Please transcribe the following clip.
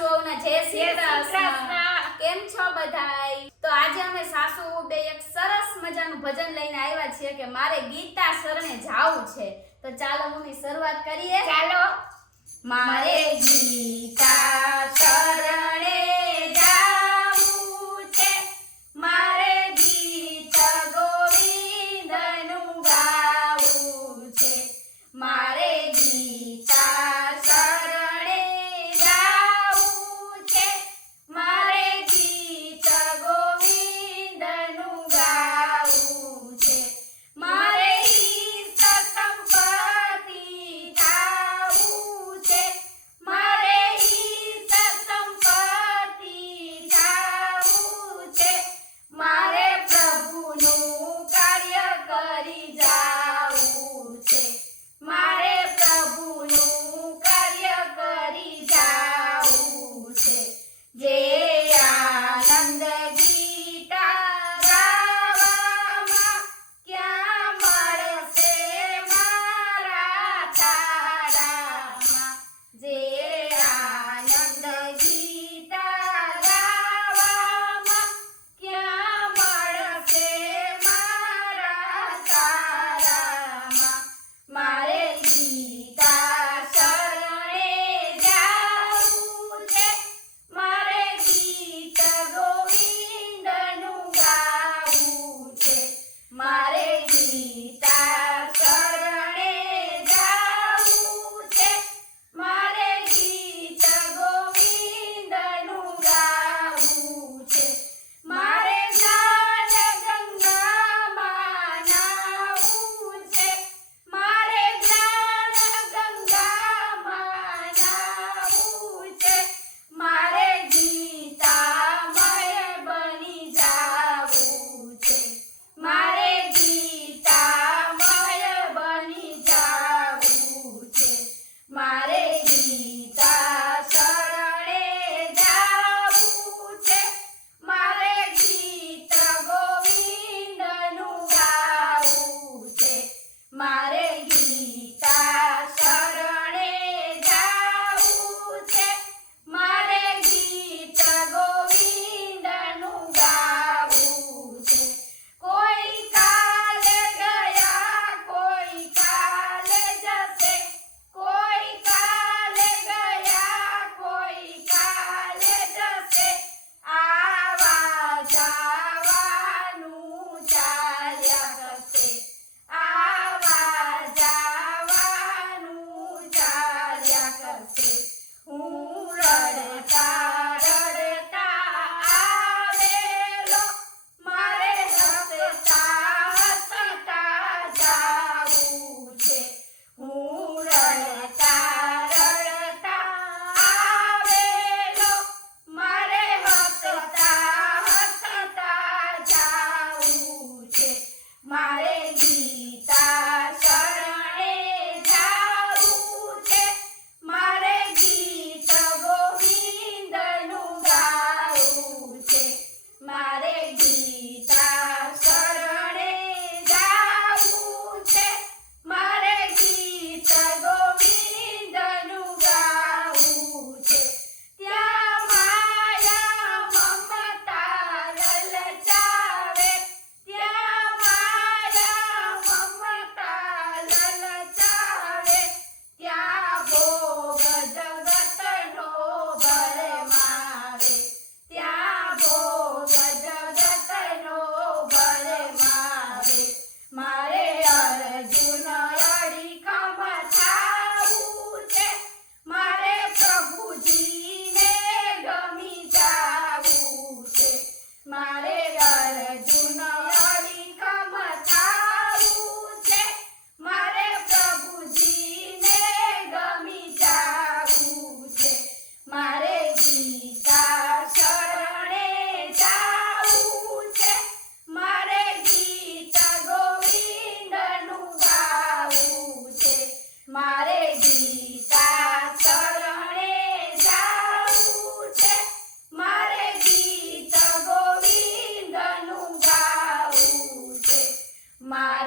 સાસુઓના જય શ્રી કૃષ્ણ. કેમ છો બધાય? તો આજે અમે સાસુઓ બે એક સરસ મજાનું ભજન લઈને આવ્યા છીએ કે મારે ગીતા શરણે જાવું છે. તો ચાલો મમ્મી શરૂઆત કરીએ. ચાલો. મારે ગીતા શરણે જાવું છે, મારે ગીત ગોવિંદનું ગાવું છે, મારે ગીતા શરણે જાવું છે, મારે ગીત ગોવિંદનું ગાવું છે, મારે ઈષ્ટ સંપત્તિ થાવું છે, મારે ઈષ્ટ સંપત્તિ થાવું છે, મારે પ્રભુનું કાર્ય કરી જાવું છે, મારે પ્રભુનું કાર્ય કરી જાવું છે. જે આનંદ ગીતા ગાવામાં ક્યાં મળશે મારા તારામાં, જે આનંદ ગીતા ગાવામાં ક્યાં મળશે મારા તારામાં, મારે ગીતા શરણે જાવું છે, મારે ગીત ગોવિંદનું ગાવું છે, મારે ગીતા શરણે જાવું છે, મારે ગીત ગોવિંદનું ગાવું છે, મારે જ્ઞાન ગંગામાં નાવું છે, મારે જ્ઞાન ગંગામાં નાવું છે, મારે ગીતામય બની જાવું છે, મારે ગીતામય બની જાવું છે, મારે ગીતા શરણે જાવું છે, મારે ગીત ગોવિંદનું ગાવું છે, મારે ગીતા શરણે જાવું છે, મારે ગીત ગોવિંદનું ગાવું છે. કોઈ કાલે ગયા, કોઈ કાલે જશે, કોઈ કાલે ગયા, કોઈ કાલે જશે, આવા જાવાનું ચાલ્યા કરશે, આવા જાવાનું ચાલ્યા કરશે. હું રડતા રડતા આવેલો, મારે હસતા હસતા જાવું છે, હું રડતા રડતા આવેલો, મારે હસતા હસતા જાવું છે, મારે ગીતા શરણે જાવું છે, મારે ગીત ગોવિંદનું ગાવું છે, મારે ગીતા શરણે જાવું છે, મારે ગીત ગોવિંદનું ગાવું છે. ત્યાં માયા મમતા લલચાવે, ત્યાં માયા મમતા લલચાવે, ત્યાં ભોગ જગતનો ભરમાવે, ત્યાં ભોગ જગતનો ભરમાવે, મારે અર્જુન અડીખમ થાવું છે, મારે પ્રભુજીને ગમી જાવું છે, મારે અર્જુન અડીખમ થાવું છે, મારે પ્રભુજીને ગમી જાવું છે, મારે ગીતા શરણે જાવું છે, મારે ગીત ગોવિંદનું ગાવું છે, મારે ગીતા શરણે જાવું છે, મારે ગીત ગોવિંદનું ગાવું છે, મારે